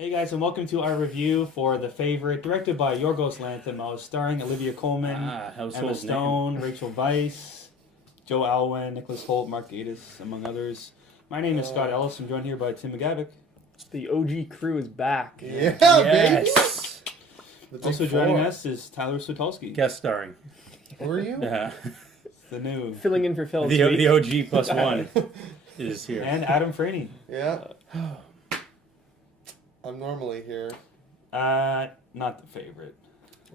Hey guys, and welcome to our review for The Favorite, directed by Yorgos Lanthimos, starring Olivia Colman, Emma Stone, Rachel Weisz, Joe Alwyn, Nicholas Hoult, Mark Gatiss, among others. My name is Scott Ellis. I'm joined here by Tim McGavick. The OG crew is back. Yeah, Yes. Also joining four. us is Tyler Switolski. Guest starring. Who are you? Yeah. The new. Filling in for Phil. The OG plus one is here. And Adam Franey. Yeah. I'm normally here. Not the favorite.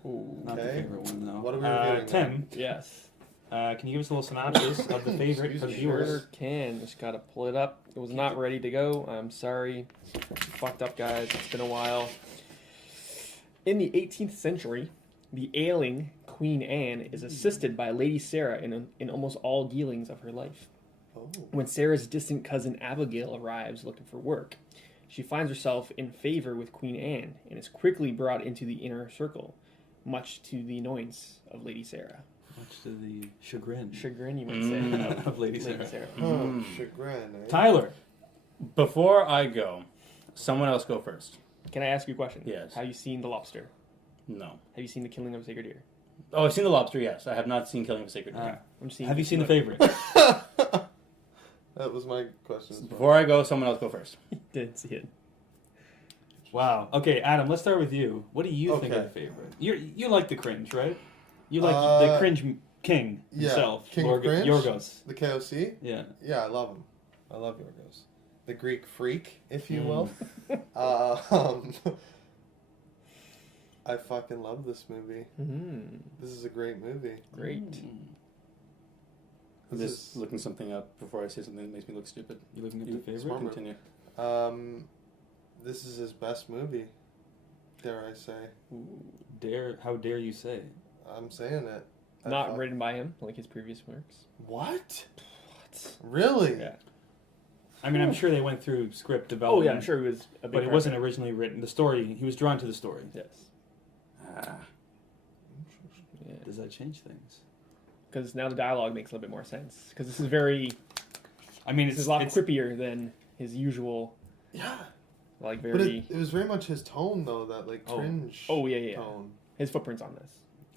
Ooh. Not the Okay. favorite one, though. What are we reviewing Tim, Yes. can you give us a little synopsis of The Favorite for the Excuse me, viewers? Sure can. Just gotta pull it up. It was not ready to go. I'm sorry. Fucked up, guys. It's been a while. In the 18th century, the ailing Queen Anne is assisted by Lady Sarah in almost all dealings of her life. Oh. When Sarah's distant cousin Abigail arrives looking for work, she finds herself in favor with Queen Anne and is quickly brought into the inner circle, much to the annoyance of Lady Sarah. Much to the chagrin Chagrin, you might say. of Lady Lady Sarah. Sarah. Oh, chagrin. Eh? Tyler. Before I go, someone else go first. Can I ask you a question? Yes. Have you seen The Lobster? No. Have you seen The Killing of a Sacred Deer? Oh, I've seen The Lobster, yes. I have not seen Killing of a Sacred Deer. I'm just seeing Have you seen The Favorite? That was my question. Before I go, someone else go first. Didn't see it. Wow. Okay, Adam, let's start with you. What do you think of Okay. The Favorite? You like the cringe, right? You like the cringe king yeah, himself, King of Cringe? Yorgos. The KOC? Yeah. Yeah, I love him. I love Yorgos. The Greek freak, if you Mm. will. I fucking love this movie. Mm-hmm. This is a great movie. Great. I'm This just is- looking something up before I say something that makes me look stupid. You looking at You- The Favorite? smart move. Continue. This is his best movie. Dare I say? How dare you say? I'm saying it. I Not thought- written by him, like his previous works. What? What? Really? Yeah. I mean, I'm sure they went through script Oh development. yeah, I'm sure it was a big But it part wasn't of originally written. The story, he was drawn to the story. Yes. Ah. Yeah. Does that change things? Because now the dialogue makes a little bit more sense. Because this is very, I mean, this it's is a lot it's, quippier than his usual, Yeah. like But very. it was very much his tone, though, that, like, Oh. cringe Oh yeah, yeah. tone. His footprints on this.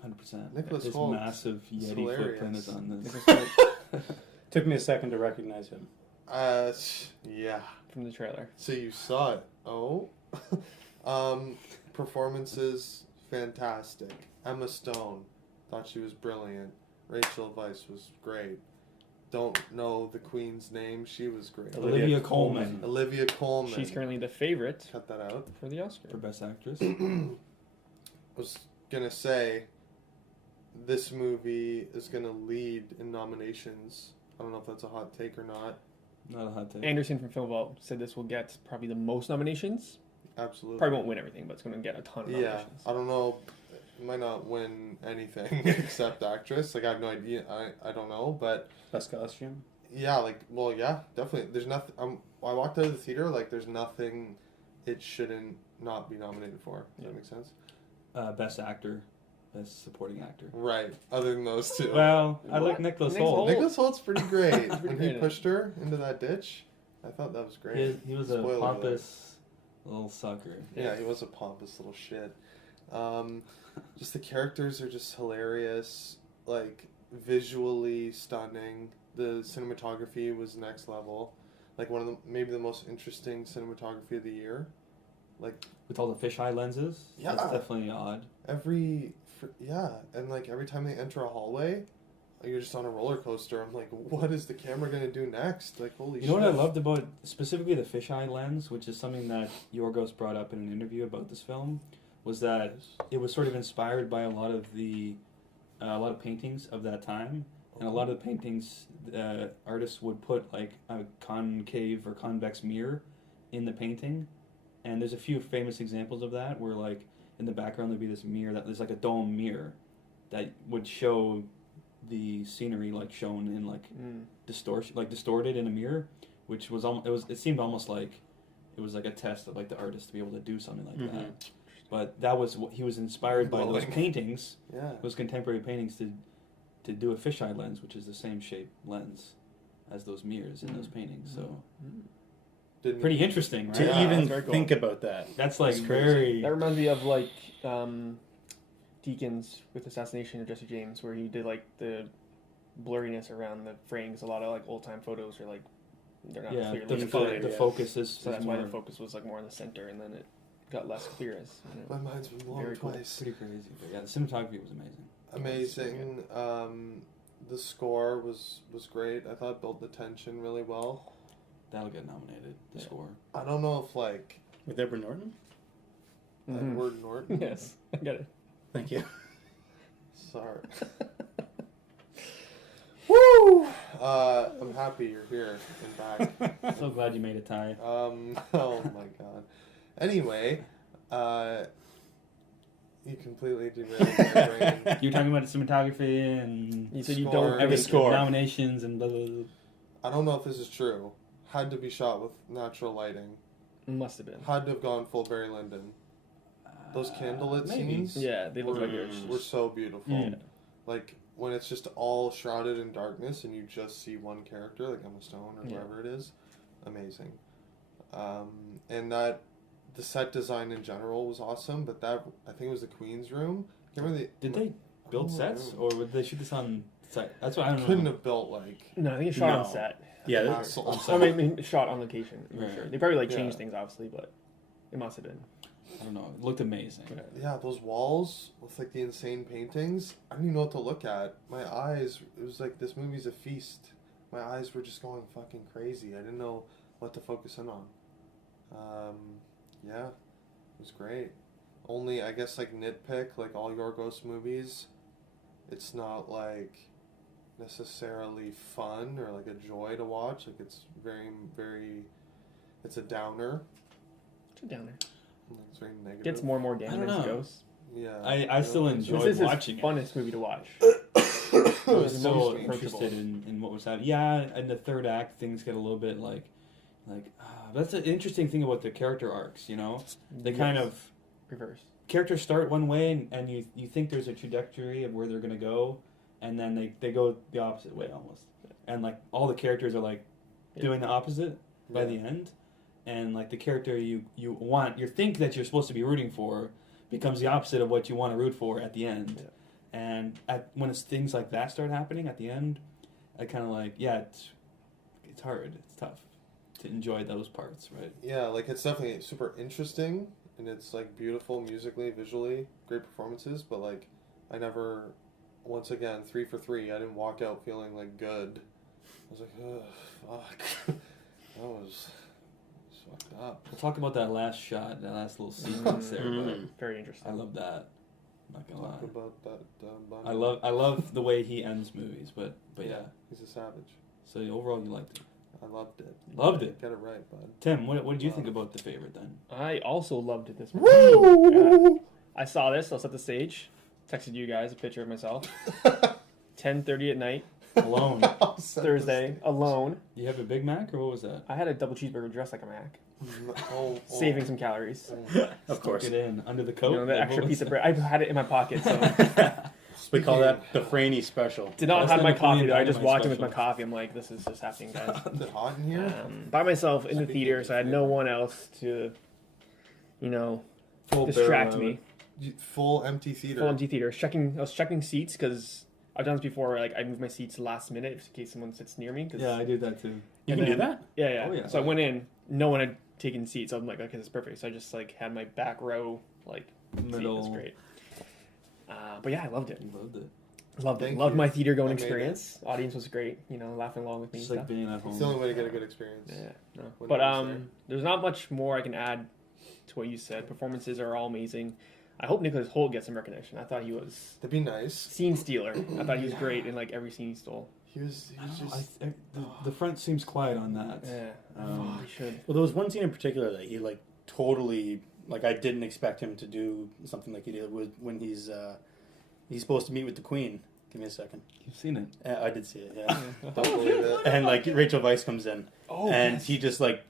100%. Nicholas His Hoult massive is Yeti hilarious. footprint is on this. Nicholas Hoult Took me a second to recognize him. Yeah. from the trailer. So you saw it. Oh. Performances, fantastic. Emma Stone, thought she was brilliant. Rachel Weisz was great. Don't know the Queen's name. She was great. Olivia Colman Olivia Colman. She's currently the favorite Cut that out. for the Oscar. for Best Actress. Was gonna say, this movie is gonna lead in nominations. I don't know if that's a hot take or not. Not a hot take. Anderson from Film Vault said this will get probably the most nominations. Absolutely. Probably won't win everything, but it's going to get a ton of Yeah, nominations. I don't know. It might not win anything except actress. Like, I have no idea. I don't know, but Best costume. yeah, like, well, yeah, definitely. There's nothing. I walked out of the theater like there's nothing it shouldn't not be nominated for. Does that make sense? Best Actor, Best Supporting Actor. Right. Other than those two. Well, I like What? Nicholas Nicholas Hoult. Hoult? Nicholas Holt's pretty great. Pretty When great he in pushed her into that ditch, I thought that was great. He was a Spoiler alert. pompous little sucker. Yeah, he was a pompous little shit. Just the characters are just hilarious, like visually stunning. The cinematography was next level, like one of the maybe the most interesting cinematography of the year. Like With all the fisheye lenses. Yeah. That's definitely odd. and like every time they enter a hallway, you're just on a roller coaster. I'm like, what is the camera gonna do next? Like, holy You shit! know what I loved about specifically the fisheye lens, which is something that Yorgos brought up in an interview about this film, was that it was sort of inspired by a lot of paintings of that time, and a lot of the paintings artists would put like a concave or convex mirror in the painting, and there's a few famous examples of that where like in the background there'd be this mirror that there's like a dome mirror that would show the scenery like shown in like distortion, like distorted in a mirror, which was it seemed almost like it was like a test of like the artist to be able to do something like that. But that was what he was inspired by those paintings, Yeah. those contemporary paintings to do a fisheye lens, which is the same shape lens as those mirrors in those paintings. So Didn't Pretty interesting, right? To Yeah, even that's very cool. think about that. That's like That's crazy. very. That reminds me of like Deakins with Assassination of Jesse James, where he did like the blurriness around the frames. A lot of like old time photos are like they're not Yeah, clearly the, defined. the yeah. focus is. So that's is why more the focus was like more in the center, and then it got less clear. As, you know. My mind's been blown Very cool. twice. pretty crazy. But yeah, the cinematography was amazing. Amazing. The score was great. I thought it built the tension really well. That'll get nominated. The Yeah. score. I don't know if like With Edward Norton? Mhm. Edward Norton. Yes, I got it. Thank you. Sorry. Woo! I'm happy you're here and back. So glad you made a tie. Oh my god. Anyway, you completely derailed my brain. You were talking about the cinematography and You said you Score. don't Every score. nominations and blah blah blah. I don't know if this is true. Had to be shot with natural lighting. Must have been. Had to have gone full Barry Lyndon. Those candlelit maybe. scenes Yeah, they look were, like yours. were so beautiful. Mm. Like when it's just all shrouded in darkness and you just see one character, like Emma Stone or Yeah. whoever it is, amazing. And that the set design in general was awesome. But that I think it was the Queen's room. Can't remember Did they build Oh, sets I or would they shoot this on site? That's what I don't couldn't know. have built like No, I think it's shot on No. set. Yeah, a that's- castle. I mean, shot on location. I'm Right. sure. They probably like Yeah. changed things, obviously, but it must have been. I don't know. It looked amazing. Yeah, those walls with like the insane paintings. I didn't even know what to look at. My eyes, it was like this movie's a feast. My eyes were just going fucking crazy. I didn't know what to focus in on. Yeah, it was great. Only, I guess, like nitpick, like all Yorgos movies, it's not like necessarily fun or like a joy to watch. Like it's very, very, it's a downer. It's down there. It's very negative. Gets more and more I damn don't as it know. goes. Yeah. I still don't think enjoy so. This is watching his it. funnest movie to watch. I was It's so most interested approachable. in what was happening. Yeah, and the third act things get a little bit like that's an interesting thing about the character arcs. You know, they kind Yes. of reverse. characters start one way and you think there's a trajectory of where they're gonna go, and then they go the opposite way almost, and like all the characters are like Yeah. doing the opposite by the end, and like the character you think that you're supposed to be rooting for becomes the opposite of what you want to root for at the end. Yeah. And when it's things like that start happening at the end, I kind of like it's hard, it's tough to enjoy those parts, right? Yeah, like it's definitely super interesting and it's like beautiful musically, visually, great performances, but like I never, once again, 3 for 3, I didn't walk out feeling like good. I was like, ugh, fuck. that was fucked up. We'll talk about that last shot, that last little sequence there, but Very interesting. I love that. I'm not gonna Talk lie. about that bunny. I love the way he ends movies, but yeah. He's a savage. So overall, you liked it. I loved it. Loved it. Get it right, bud. Tim, what did you think about The Favorite then? I also loved it this morning. Yeah. I saw this. I'll set the stage. Texted you guys a picture of myself. 10:30 at night, Alone. Thursday, alone. You have a Big Mac or what was that? I had a double cheeseburger dressed like a Mac, Oh, saving some calories. Of course. Stuck it in under the coat. You know, the Like, extra what piece was of bread. I had it in my pocket, so We call that the Franny special. did not That's have not my the Napoleon coffee. Though. I just Dynamite walked in with my special. coffee. I'm like, this is just happening, guys. Is it hot in here? By myself in the Speaking theater, of so I had no one else to, Full distract barrel me. Full empty theater. Full empty theater. I was checking seats because I've done this before. Like I move my seats last minute in case someone sits near me. 'Cause- Yeah, I do that too. You And can do then- that? Yeah. Oh, yeah. So I went in. No one had taken seats. So I'm like, okay, this is perfect. So I just like had my back row like seat. Middle. That's great. But yeah, I loved it. You loved it. Loved it. Thank Loved you. my theater going I made it. experience. Audience was great. Laughing along with me. Just and like stuff. being at home. It's the only way to get a good experience. Yeah, no. When But I was there. there's not much more I can add to what you said. Performances are all amazing. I hope Nicholas Holt gets some recognition. I thought he was That'd be nice. scene stealer. I thought he was great in like every scene he stole. He was I don't know, just. the front seems quiet on that. Yeah, Um, he should. Well, there was one scene in particular that he like totally like I didn't expect him to do something like he did with when he's supposed to meet with the Queen. Give me a second. You've seen it. I did see it, yeah. Don't believe it. And like Rachel Weisz comes in, Oh, and yes. he just like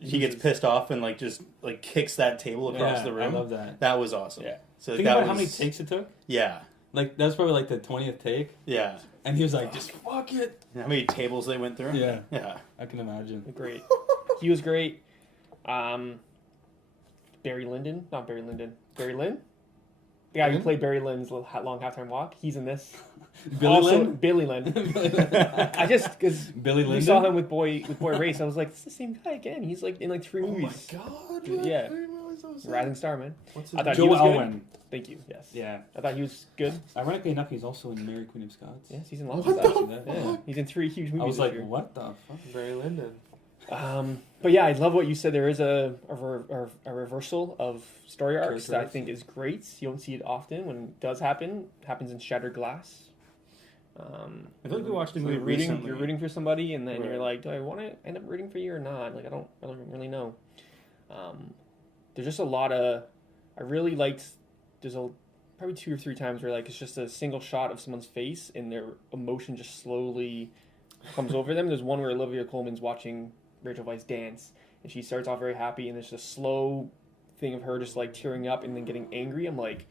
he gets pissed off and like just like kicks that table across Yeah, the room. I love that. That was awesome. Yeah. So Think that about was how many takes it took. Yeah, Like that was probably like the 20th take, yeah. and he was like, "Just fuck it." How many tables they went through? Yeah, Yeah. I can imagine. Great. He was great. Barry Lyndon, not Barry Lyndon, Barry Lynn. The guy who played Barry Lynn's Long Halftime Walk. He's in this. Billy Also, Lynn? Billy Lynn. I just because Billy we Lyndon? saw him with Boy Race. I was like, it's the same guy again. He's like in like 3 Oh my movies. god! Yeah. What? Rising Star, man. What's I thought Joe he was good. Alwyn. Thank you. Yes. Yeah. I thought he was good. Ironically enough, he's also in Mary Queen of Scots. Yes, he's in lots What of the stuff. fuck? Yeah, he's in 3 huge movies. I was this like, year. what the fuck? Barry Lyndon. But yeah, I love what you said. There is a reversal of story arcs Character that I arcs, think is great. You don't see it often. When it does happen, it happens in Shattered Glass. I feel like we watched a movie You're recently. rooting for somebody, and then you're Right. like, do I want to end up rooting for you or not? Like, I don't really know. There's just a lot of. I really liked. There's probably 2 or 3 times where like it's just a single shot of someone's face and their emotion just slowly comes over them. There's one where Olivia Colman's watching Rachel Weisz dance, and she starts off very happy, and there's a slow thing of her just like tearing up and then getting angry. I'm like,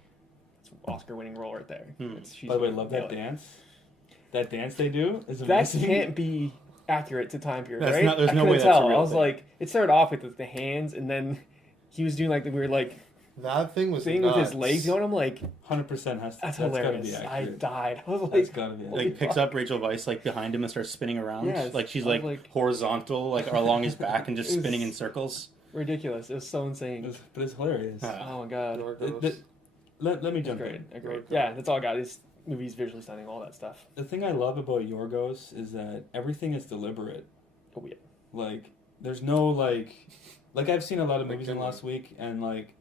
it's an Oscar-winning role right there. She's By the way, love that nailed it. dance. That dance they do is That amazing. can't be accurate to time period, That's right? not- there's I no couldn't way that's a tell. real I was thing. like, it started off with the hands, and then he was doing like the weird like That thing was thing with his legs going. I'm like, 100% has to. that's Gotta be hilarious. I accurate. died. I was like, That's gotta be accurate. Like picks up Rachel Weisz like behind him and starts spinning around. Yes, like she's I was like, like- horizontal, like along his back and just It was- spinning in circles. ridiculous. It was so insane. But it's hilarious. Oh my god, Let me it's jump great. in. Great. Yeah, that's all I got. This movie's visually stunning. All that stuff. The thing I love about Yorgos is that everything is deliberate. Oh yeah. Like, there's no like I've seen a lot of movies in the last week, and like,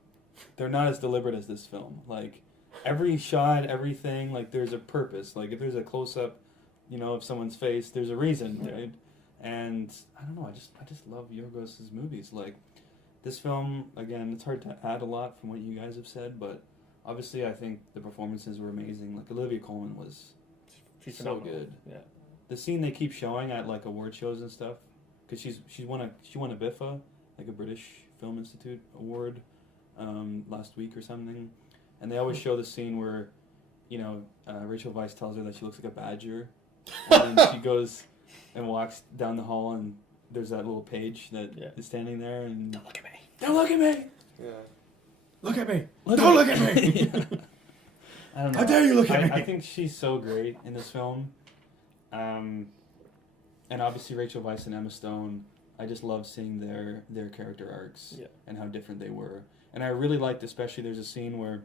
they're not as deliberate as this film. Like, every shot, everything, like, there's a purpose. Like, if there's a close up, of someone's face, there's a reason, right? And I don't know, I just love Yorgos' movies. Like, this film, again, it's hard to add a lot from what you guys have said, but obviously I think the performances were amazing. Like, Olivia Colman was She's so phenomenal. good. Yeah. The scene they keep showing at like award shows and stuff, because she won a BIFA, like a British Film Institute award, last week or something, and they always show the scene where, Rachel Weisz tells her that she looks like a badger, and then she goes and walks down the hall, and there's that little page that is standing there, and Don't look at me. don't look at me. Yeah. Look at me! Don't look at me! I don't know. How dare you look at me! I think she's so great in this film. And obviously Rachel Weisz and Emma Stone, I just love seeing their character arcs and how different they were. And I really liked, especially there's a scene where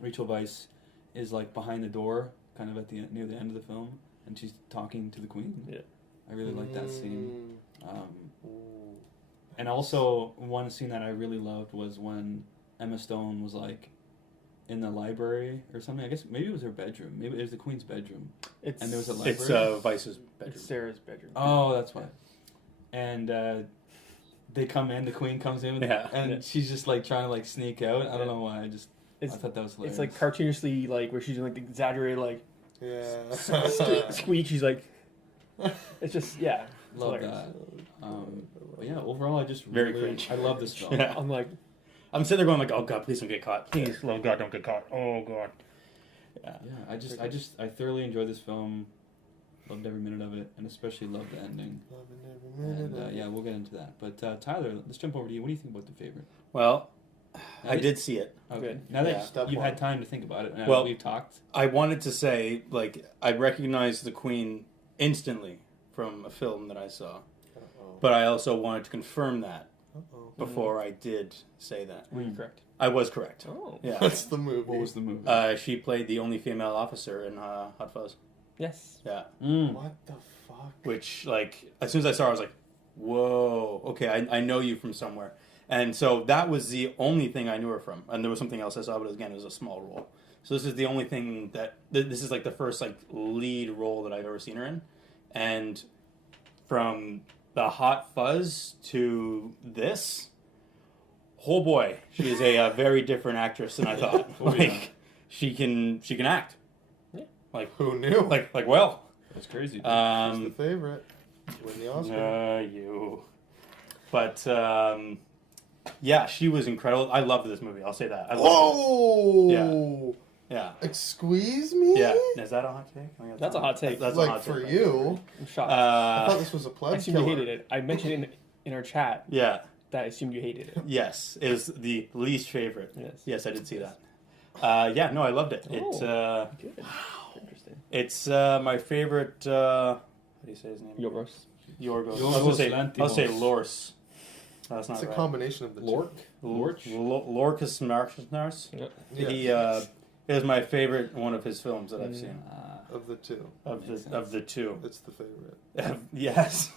Rachel Weisz is like behind the door, kind of near the end of the film, and she's talking to the Queen. Yeah. I really like that scene. Ooh. And also one scene that I really loved was when Emma Stone was like in the library or something. I guess maybe it was her bedroom. Maybe it was the Queen's bedroom. It's And there was a library. It's Weisz's bedroom. It's Sarah's bedroom. Oh, that's why. And they come in. The Queen comes in, and she's just like trying to like sneak out. I don't know why. I thought that was hilarious. It's like cartoonishly like where she's doing like the exaggerated like Yeah. squeak. She's like, it's just it's love hilarious. that. But yeah, overall, I just Very really, cringe. I love this film. Yeah. I'm like, I'm sitting there going like, oh god, please don't get caught. Please, oh god, don't get caught. Oh god. Yeah, I thoroughly enjoyed this film. Loved every minute of it, and especially loved the ending. And we'll get into that. But Tyler, let's jump over to you. What do you think about The Favorite? Well, I did see it. Okay. Good. Now that Step you've one. had time to think about it, now Well- that we've talked. I wanted to say, like, I recognized the Queen instantly from a film that I saw, but I also wanted to confirm that before I did say that. were you correct? I was correct. Oh. Yeah. That's the movie. What was the movie? She played the only female officer in Hot Fuzz. Yes. Yeah. What the fuck? Which, like, as soon as I saw her, I was like, whoa, okay, I know you from somewhere. And so that was the only thing I knew her from. And there was something else I saw, but again, it was a small role. So this is the only thing this is like the first like lead role that I've ever seen her in. And from the Hot Fuzz to this, oh boy, she is a very different actress than I thought. Like, she can act. Yeah. Like, Who knew? like well. That's crazy. She's the favorite. Win the Oscar. You. But yeah, she was incredible. I loved this movie. I'll say that. I loved Oh! Yeah. Like, squeeze me? Yeah. Is that a hot take? I think That's a hot take. That's Like, a hot for take. you. I'm shocked. I thought this was a I pledge assume you killer. hated it. I mentioned it in our chat. Yeah. That I assumed you hated it. Yes, it was the least favorite. Yes. Yes, I did see that. Yeah, no, I loved it. It's Good. Interesting. it's my favorite. How do you say his name? Yorgos. Yorgos. I was Yorgos gonna say Lanthimos. Lors. That's not It's a right. combination of the Lork? Lorch? Lorcas Marchnars. Yep. two. He Yes, is my favorite one of his films that I've Mm. seen. of the two. Of the two. It's the favorite. Yes.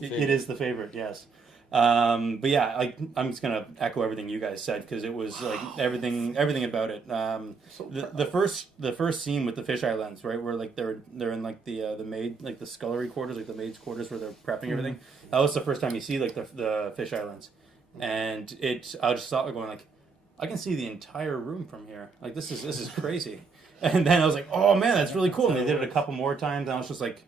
It is the favorite, yes. But yeah, I'm just gonna echo everything you guys said because it was like everything about it. So The first scene with the fisheye lens, right, where like they're in like the maid, like the scullery quarters, like the maid's quarters where they're prepping everything. That was the first time you see like the fisheye lens, and I just thought going like, I can see the entire room from here. Like this is crazy. And then I was like, oh man, that's really cool. And they did it a couple more times, and I was just like.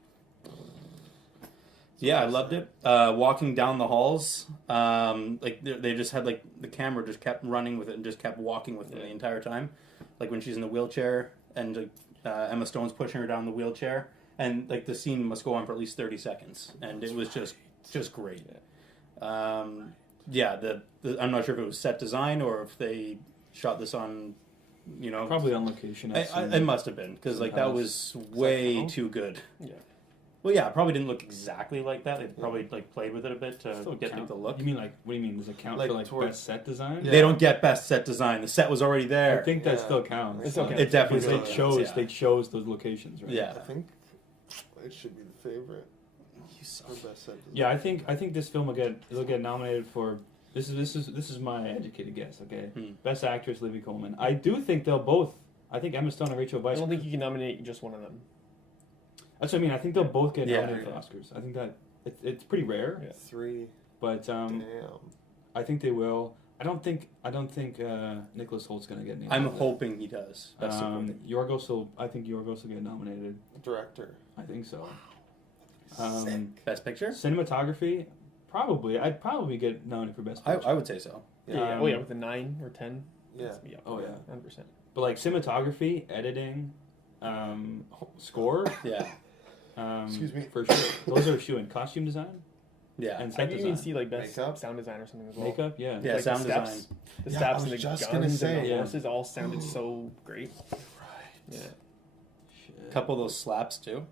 Yeah, I loved it. Walking down the halls, like they just had like the camera just kept running with it and just kept walking with it the entire time. Like when she's in the wheelchair and Emma Stone's pushing her down the wheelchair, and like the scene must go on for at least 30 seconds, and it was just great. Yeah, I'm not sure if it was set design or if they shot this on, Probably on location. it must have been because like that was way too good. Yeah. Well, yeah, it probably didn't look exactly like that. They probably like played with it a bit to Still get count. the look. You mean like? What do you mean? Does it count Like for like towards- best set design? Yeah. They don't get best set design. The set was already there. I think that Yeah. still counts. It's okay. It definitely Because still they counts, chose those locations, right? Yeah. I think it should be the favorite. You suck. Or best set design. Yeah, I think this film will get nominated for. This is my educated guess. Okay, Best Actress Olivia Colman. I do think they'll both. I think Emma Stone and Rachel I Weisz. don't think you can nominate just one of them. That's what I mean. I think they'll both get Yeah. nominated for Oscars. I think that it's pretty rare, Yeah. 3. but Damn. I think they will. I don't think Nicholas Holt's gonna get named. I'm hoping he does. Best Yorgos I think Yorgos will get nominated. Director. I think so. Best picture? Cinematography, probably. I'd probably get nominated for best picture. I would say so. Yeah. Um, Oh yeah, with a 9 or 10. Yeah. Oh, yeah. 100%. But like cinematography, editing, score, Yeah. Excuse me. for sure. Those are shoe and costume design Yeah. and I set didn't even design. see like best Makeup? sound design or something as well. Makeup, yeah. Yeah, Like sound the steps, design. the Yeah, steps I was and the just guns gonna and say. the Yeah. horses all sounded so great. Right. Yeah. Shit. Couple of those slaps too.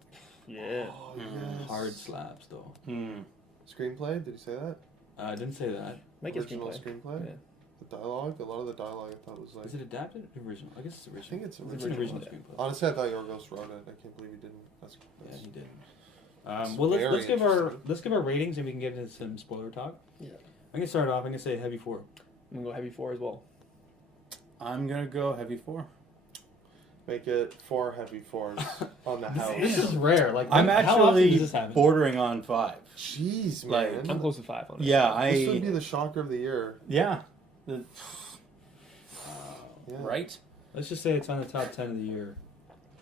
Yeah. Oh, Mm. yes. Hard slaps though. Screenplay? Did you say that? I didn't say that. Make it Original screenplay. screenplay? Yeah. The dialogue? A lot of the dialogue I thought was like. Is it adapted or original? I guess it's I original. think it's It's original. an original yeah. screenplay. Honestly, I thought Yorgos wrote it. I can't believe he didn't. That's Yeah, he did. It's Well, very let's give our ratings and we can get into some spoiler talk. Yeah. I'm gonna start off. I'm gonna say heavy 4. I'm gonna go heavy 4 as well. I'm gonna go heavy 4. Make it 4 heavy 4s on the house. This is rare. Like I'm how often actually does this happen? bordering on 5. Jeez, Like- man. I'm close to 5 on it. Yeah, This would be I the shocker of the year. yeah. Yeah. Right. Let's just say it's on the top 10 of the year.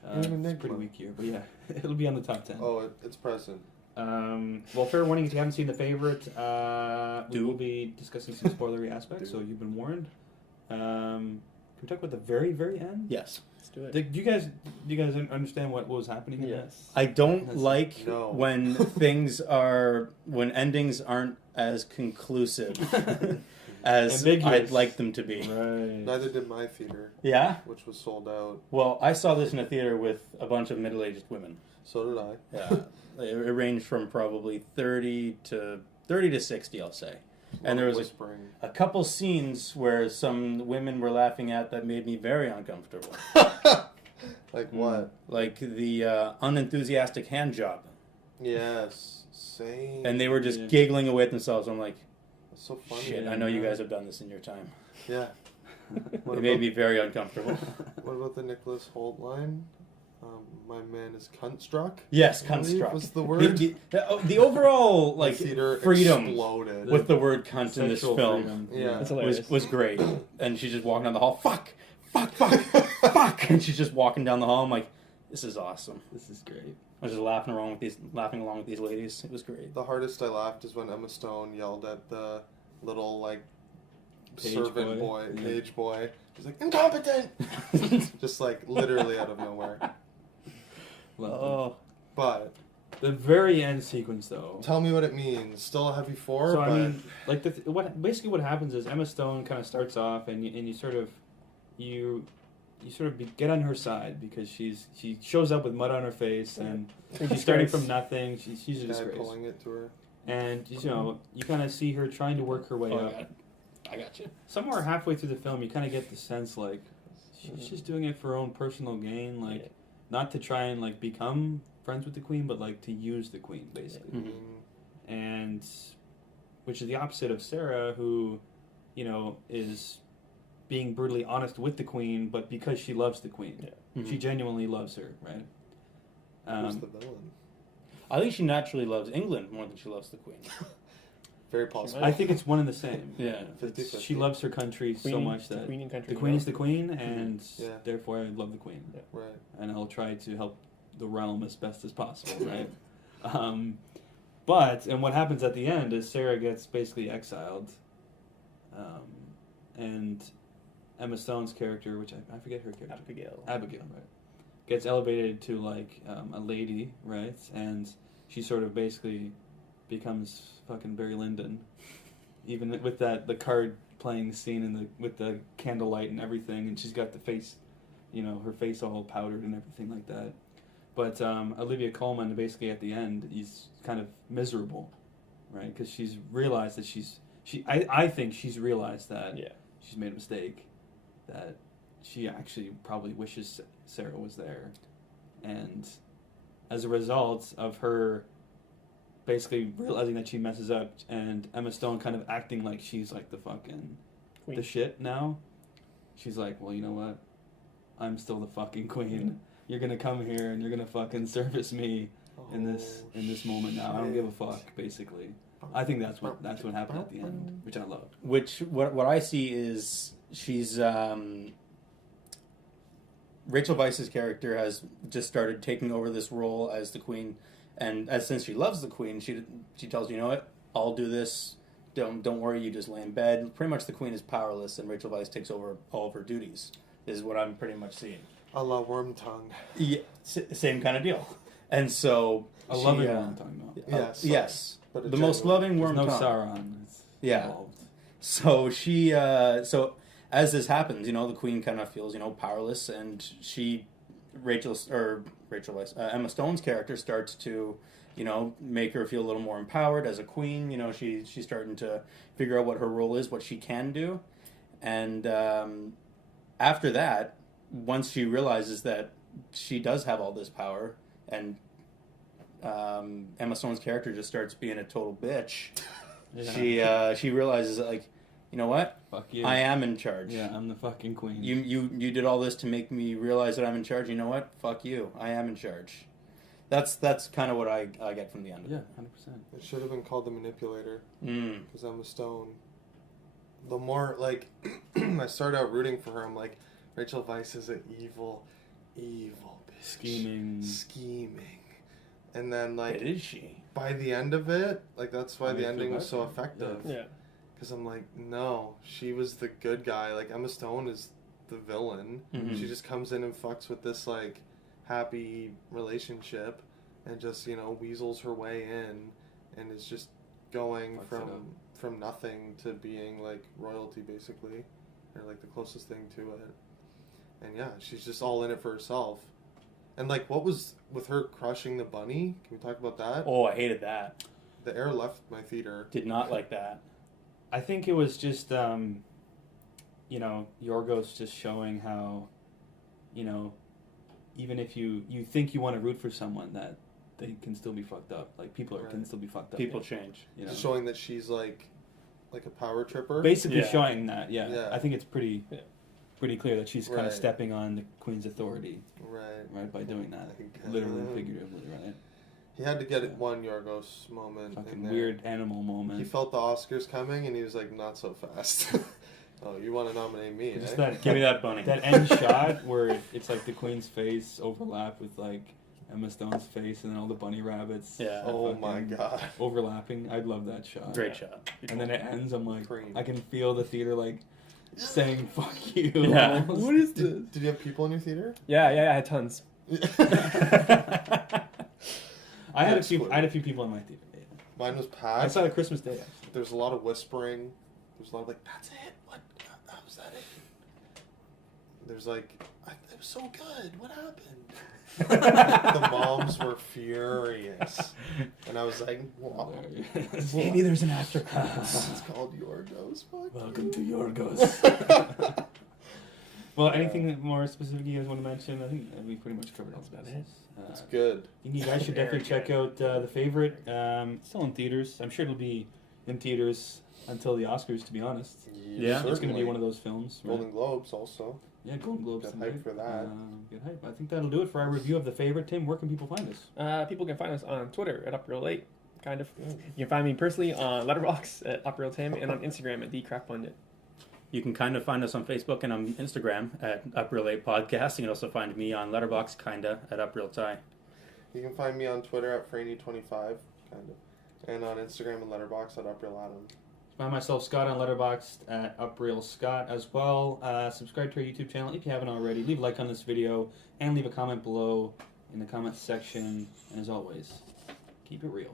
You're an It's a enigma. pretty weak year, but yeah, it'll be on the top 10. Oh, it's present. Well, fair warning, if you haven't seen The Favorite, we Do. will be discussing some spoilery aspects, so you've been warned. Can we talk about the very, very end? Yes. Let's do it. Do you guys understand what was happening in that? Yes. I don't That's- like No. when when endings aren't as conclusive as Ambiguous. I'd like them to be. Right. Neither did my theater, Yeah. which was sold out. Well, I saw this in a theater with a bunch of middle-aged women. So did I. Yeah. It ranged from probably 30 to 60, I'll say. And there was whispering. a couple scenes where some women were laughing at that made me very uncomfortable. Like what? Like the unenthusiastic hand job. Yes. Same. And they were just Yeah. giggling away at themselves. I'm like, That's so funny. shit, I know you guys have done this in your time. Yeah. What It made about, me very uncomfortable. what about the Nicholas Holt line? My man is cunt struck. Yes, I believe construct. was the word. The overall The like theater freedom exploded. with the word cunt in this Sexual film freedom. Yeah. That's hilarious. was great. And she's just walking down the hall. Fuck, fuck, fuck, fuck, and she's just walking down the hall. I'm like, this is awesome. This is great. I was just laughing along with these ladies. It was great. The hardest I laughed is when Emma Stone yelled at the little like Page servant boy. boy, Yeah. page boy. He's like incompetent. Just like literally out of nowhere. Love Oh, But The very end sequence, though. Tell me what it means. Still a heavy 4, So but I mean, like what happens is Emma Stone kind of starts off, and you sort of get on her side because she shows up with mud on her face, and she's starting from nothing. She's a guy disgrace, pulling it to her. and you kind of see her trying to work her way up. I got you. Somewhere halfway through the film, you kind of get the sense like she's just doing it for her own personal gain, like not to try and like become friends with the queen, but like to use the queen basically. Mhm. And which is the opposite of Sarah, who is being brutally honest with the queen, but because she loves the queen. Yeah. She genuinely loves her, right? Who's the villain? I think she naturally loves England more than she loves the queen. Very possible. I think it's one and the same. Yeah. 50-50. She loves her country so much that Queen and country. the queen is the queen, and Yeah. therefore I love the queen. Right. And I'll try to help the realm as best as possible, right? And what happens at the end is Sarah gets basically exiled, and Emma Stone's character, which I forget her character, Abigail, right, gets elevated to like a lady, right, and she sort of basically becomes fucking Barry Lyndon, even with the card playing scene with the candlelight and everything, and she's got the face, her face all powdered and everything like that. But Olivia Colman, basically at the end, is kind of miserable, right? Because she's realized that I think she's realized that she's made a mistake, that she actually probably wishes Sarah was there, and as a result of her basically realizing that she messes up, and Emma Stone kind of acting like she's like the fucking Queen. the shit now, she's like, well, you know what? I'm still the fucking queen. You're gonna come here and you're gonna fucking service me in this moment now. I don't give a fuck, basically. I think that's what happened at the end, which I love. What I see is she's Rachel Weisz's character has just started taking over this role as the queen, and since she loves the queen, she tells you know what, I'll do this. Don't worry, you just lay in bed. Pretty much the queen is powerless, and Rachel Weisz takes over all of her duties. Is what I'm pretty much seeing. A la Worm Tongue. Yeah, same kind of deal. And so A loving worm tongue, though. Yes. Yes. But The most loving worm There's no tongue. Sauron. It's Yeah. involved. So she, so as this happens, the queen kind of feels, Mm-hmm. powerless, and Rachel Weisz, Emma Stone's character starts to, make her feel a little more empowered as a queen. She's starting to figure out what her role is, what she can do, and after that, once she realizes that she does have all this power, and Emma Stone's character just starts being a total bitch. Yeah. She realizes that, like, you know what? Fuck you. I am in charge. Yeah, I'm the fucking queen. You did all this to make me realize that I'm in charge. You know what? Fuck you. I am in charge. That's kind of what I get from the end of Yeah, it. 100%. It should have been called The Manipulator, Mm. because Emma Stone. The more, like, I started out rooting for her, I'm like, Rachel Weisz is an evil bitch. Scheming. And then, like, It is she. by the end of it, like, that's why How the do you feel ending was so about that? effective. Yeah. Because I'm like, no, she was the good guy. Like, Emma Stone is the villain. Mhm. She just comes in and fucks with this, like, happy relationship and just, weasels her way in and is just going Fucks it up. from nothing to being, like, royalty, basically. Or, like, the closest thing to it. And, yeah, she's just all in it for herself. And, like, what was with her crushing the bunny? Can we talk about that? Oh, I hated that. The air left my theater. Did not like that. I think it was just, Yorgos just showing how, even if you think you want to root for someone, that they can still be fucked up. Like, people can Right. still be fucked up. People change. Just showing that she's, like a power tripper. Basically Yeah. showing that, Yeah. I think it's pretty clear that she's kind Right. of stepping on the queen's authority, Right. by doing that. Like, Literally and figuratively, right? He had to get it one Yorgos moment in Fucking there. weird animal moment. He felt the Oscars coming, and he was like, "Not so fast." Oh, you want to nominate me? Just Eh? that, Give me that bunny. that end shot where it's like the queen's face overlap with like Emma Stone's face and then all the bunny rabbits. Yeah. Oh fucking my god. overlapping. I'd love that shot. Great shot. And then it ends. I'm like, Cream. I can feel the theater like saying "fuck you." Yeah. almost. What is this? Did you have people in your theater? Yeah, I had tons. I had a That's few. cool. I had a few people in my theater. Yeah. Mine was I packed. saw it Christmas Day. Actually. There's a lot of whispering. There's a lot of like, that's it. What? How was that it? There's like, it was so good. What happened? The moms were furious, and I was like, wow. Maybe there's an after credits. It's called Yorgos. Fuck Welcome to you. Yorgos. Well, anything more specific you guys want to mention? I think we pretty much covered all That's of about it. It's good. You guys should definitely check out The Favorite. Still in theaters. I'm sure it'll be in theaters until the Oscars, to be honest. Yeah. It's going to be one of those films. Right? Golden Globes also. Yeah, Golden Globes. Got tonight. hype for that. Good hype. I think that'll do it for our review of The Favorite. Tim, where can people find us? People can find us on Twitter at UpReal8, kind of. You can find me personally on Letterboxd at UpRealTim and on Instagram at TheCraftPundit. You can kind of find us on Facebook and on Instagram at UpReal8 Podcast. You can also find me on Letterboxd, kinda, at UpRealTie. You can find me on Twitter at Franny25, kind of, and on Instagram and Letterboxd at UpRealAdam. Find myself, Scott, on Letterboxd at UpRealScott as well. Subscribe to our YouTube channel if you haven't already. Leave a like on this video and leave a comment below in the comments section. And as always, keep it real.